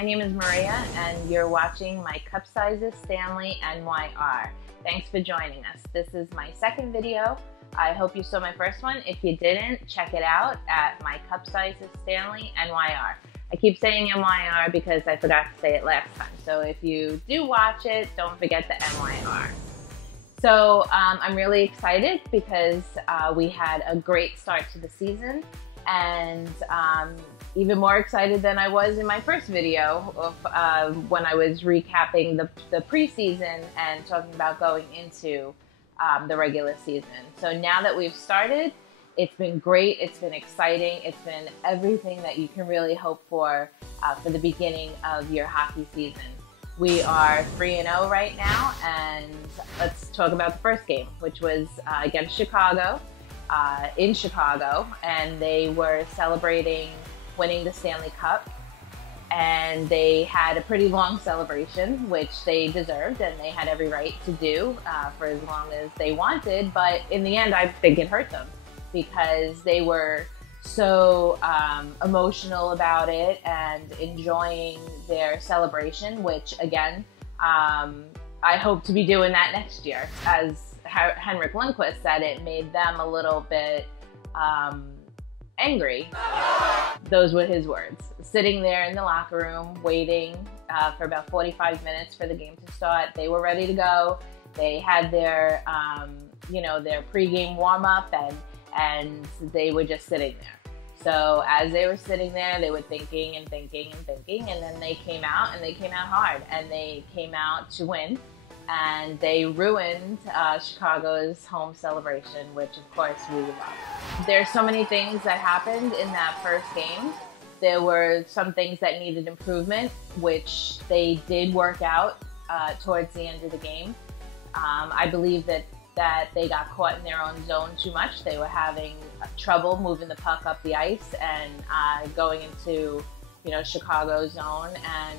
my name is Maria, and you're watching my Cup Sizes Stanley NYR. Thanks for joining us. This is my second video. I hope you saw my first one. If you didn't, check it out at my Cup Sizes Stanley NYR. I keep saying NYR because I forgot to say it last time. So if you do watch it, don't forget the NYR. So I'm really excited because we had a great start to the season, and even more excited than I was in my first video of when I was recapping the preseason and talking about going into the regular season. So now that we've started, it's been great, it's been exciting, it's been everything that you can really hope for the beginning of your hockey season. We are 3-0 right now, and let's talk about the first game, which was against Chicago, in Chicago, and they were celebrating winning the Stanley Cup, and they had a pretty long celebration, which they deserved, and they had every right to do for as long as they wanted, but in the end, I think it hurt them because they were so emotional about it and enjoying their celebration, which again, I hope to be doing that next year. As Henrik Lundqvist said, it made them a little bit angry. Those were his words. Sitting there in the locker room, waiting for about 45 minutes for the game to start. They were ready to go. They had their, their pregame warm-up, and they were just sitting there. So as they were sitting there, they were thinking and thinking and thinking, and then they came out, and they came out hard, and they came out to win, and they ruined Chicago's home celebration, which of course we love. There's so many things that happened in that first game. There were some things that needed improvement, which they did work out towards the end of the game. I believe that they got caught in their own zone too much. They were having trouble moving the puck up the ice and going into, Chicago's zone. And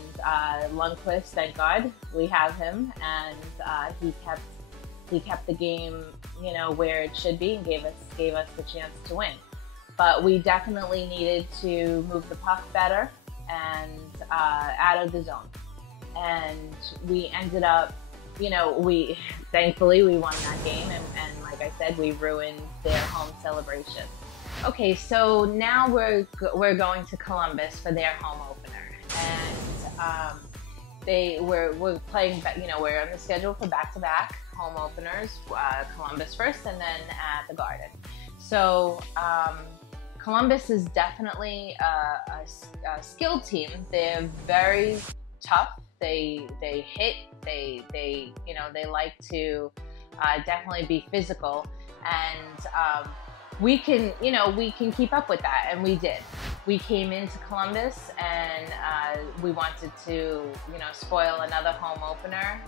Lundqvist, thank God, we have him, and he kept the game, where it should be, and gave us the chance to win. But we definitely needed to move the puck better and out of the zone. And we ended up, thankfully we won that game, and like I said, we ruined their home celebration. Okay, so now we're going to Columbus for their home opener, and we're playing, we're on the schedule for back-to-back home openers, Columbus first and then at the Garden. So Columbus is definitely a skilled team. They're very tough. They hit. They like to definitely be physical, and we can keep up with that, and we did. We came into Columbus, and we wanted to spoil another home opener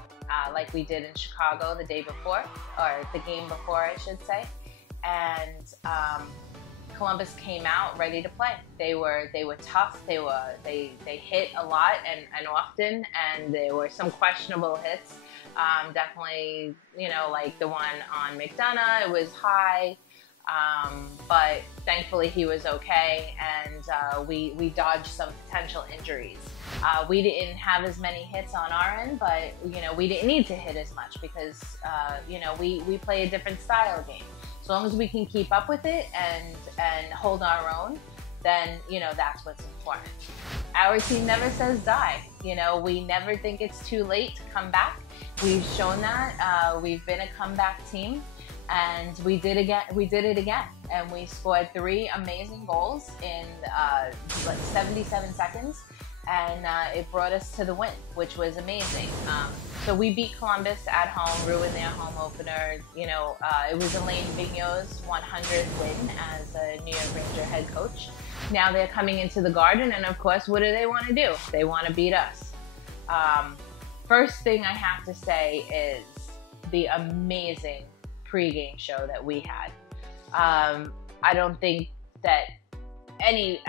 like we did in Chicago the day before, or the game before, I should say, and Columbus came out ready to play. They were tough. They hit a lot and often, and there were some questionable hits. Definitely, like the one on McDonough, it was high, but thankfully he was okay, and we dodged some potential injuries. We didn't have as many hits on our end, but we didn't need to hit as much because we play a different style game. As long as we can keep up with it and hold our own, then, that's what's important. Our team never says die. We never think it's too late to come back. We've shown that. We've been a comeback team, and we did it again. And we scored 3 amazing goals in like 77 seconds. And it brought us to the win, which was amazing. So we beat Columbus at home, ruined their home opener. It was Elaine Vigneault's 100th win as a New York Ranger head coach. Now they're coming into the Garden, and of course, what do they want to do? They want to beat us. First thing I have to say is the amazing pregame show that we had. I don't think that any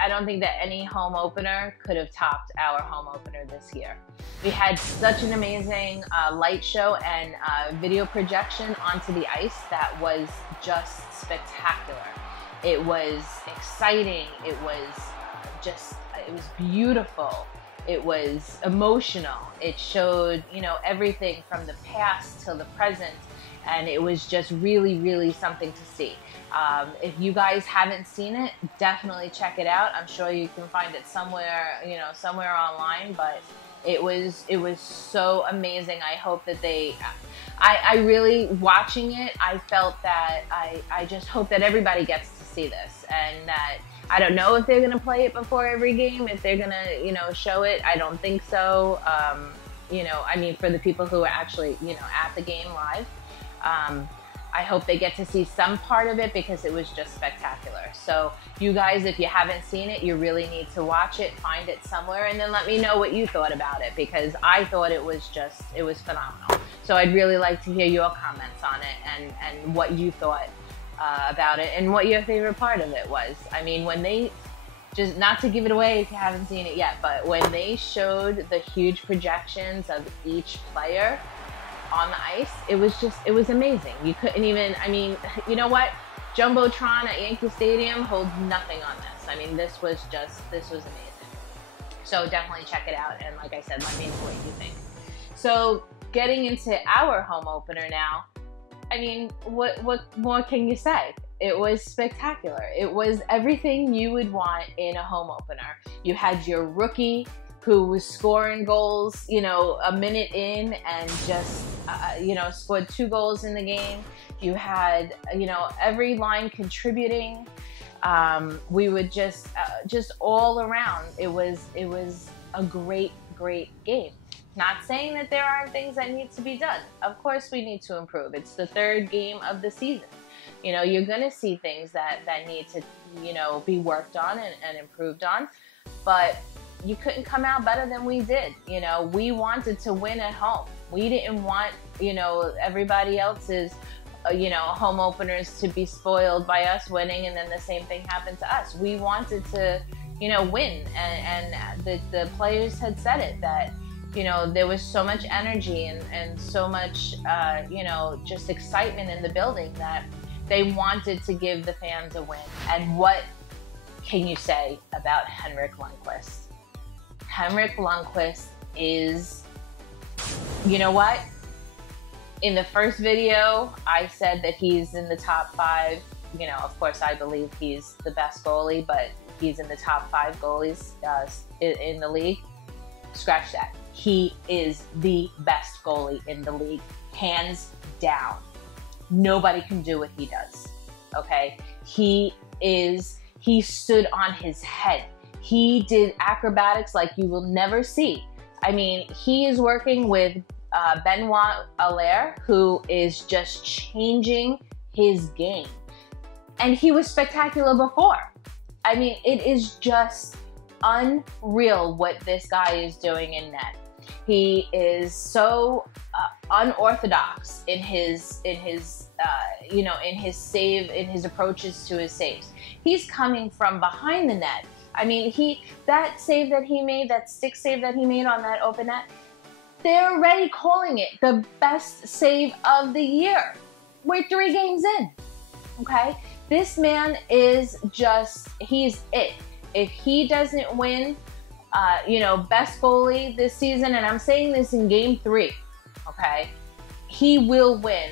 home opener could have topped our home opener this year. We had such an amazing light show and video projection onto the ice that was just spectacular. It was exciting. It was beautiful. It was emotional. It showed, you know, everything from the past till the present. And it was just really, really something to see. If you guys haven't seen it, definitely check it out. I'm sure you can find it somewhere, you know, somewhere online, but it was so amazing. I hope that I really, watching it, I felt that I just hope that everybody gets to see this, and that I don't know if they're going to play it before every game, if they're going to, you know, show it. I don't think so. You know, I mean, for the people who are actually, you know, at the game live, I hope they get to see some part of it because it was just spectacular. So you guys, if you haven't seen it, you really need to watch it, find it somewhere, and then let me know what you thought about it, because I thought it was phenomenal. So I'd really like to hear your comments on it and what you thought about it and what your favorite part of it was. I mean, when they, just not to give it away if you haven't seen it yet, but when they showed the huge projections of each player on the ice, it was amazing. You couldn't even, I mean, you know what? Jumbotron at Yankee Stadium holds nothing on this. I mean, this was amazing. So definitely check it out. And like I said, let me know what you think. So getting into our home opener now, I mean, what more can you say? It was spectacular. It was everything you would want in a home opener. You had your rookie who was scoring goals, you know, a minute in and just, you know, scored 2 goals in the game. You had, you know, every line contributing. We would just all around. It was a great game. Not saying that there aren't things that need to be done. Of course we need to improve. It's the 3rd game of the season. You know, you're gonna see things that need to, you know, be worked on and improved on. But you couldn't come out better than we did. You know, we wanted to win at home. We didn't want, you know, everybody else's, you know, home openers to be spoiled by us winning and then the same thing happened to us. We wanted to, you know, win. And the players had said it, that, you know, there was so much energy and so much, you know, just excitement in the building that they wanted to give the fans a win. And what can you say about Henrik Lundqvist? Henrik Lundqvist is, you know what? In the first video, I said that he's in the top 5. You know, of course, I believe he's the best goalie, but he's in the top 5 goalies in the league. Scratch that. He is the best goalie in the league, hands down. Nobody can do what he does, okay? He stood on his head. He did acrobatics like you will never see. I mean, he is working with Benoit Allaire, who is just changing his game. And he was spectacular before. I mean, it is just unreal what this guy is doing in net. He is so unorthodox in his you know, in his save, in his approaches to his saves. He's coming from behind the net. I mean, that save that he made, that stick save that he made on that open net, they're already calling it the best save of the year. We're 3 games in, okay? This man is just, he's it. If he doesn't win, you know, best goalie this season, and I'm saying this in game 3, okay? He will win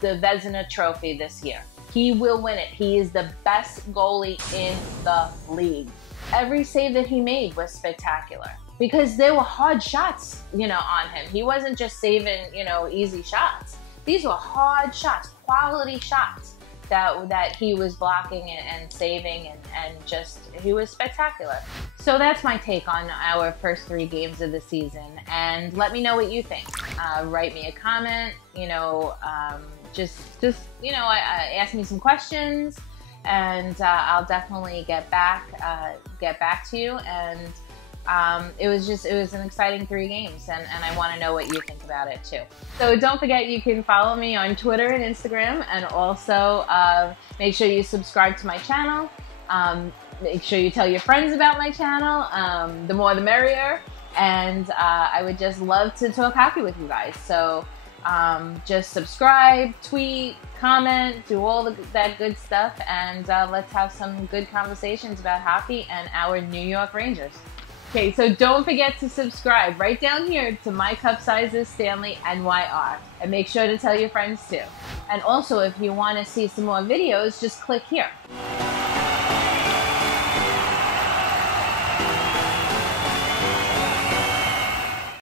the Vezina Trophy this year. He will win it. He is the best goalie in the league. Every save that he made was spectacular because there were hard shots, you know, on him. He wasn't just saving, you know, easy shots. These were hard shots, quality shots that he was blocking and saving, and just, he was spectacular. So that's my take on our first 3 games of the season, and let me know what you think. Write me a comment, you know, just you know, ask me some questions, and I'll definitely get back to you. And it was an exciting 3 games, and I want to know what you think about it too. So don't forget, you can follow me on Twitter and Instagram, and also make sure you subscribe to my channel. Make sure you tell your friends about my channel. The more the merrier. And I would just love to talk hockey with you guys. So just subscribe, tweet, comment, do all that good stuff, and let's have some good conversations about hockey and our New York Rangers. Okay, so don't forget to subscribe right down here to My Cup Sizes Stanley NYR. And make sure to tell your friends too. And also, if you want to see some more videos, just click here.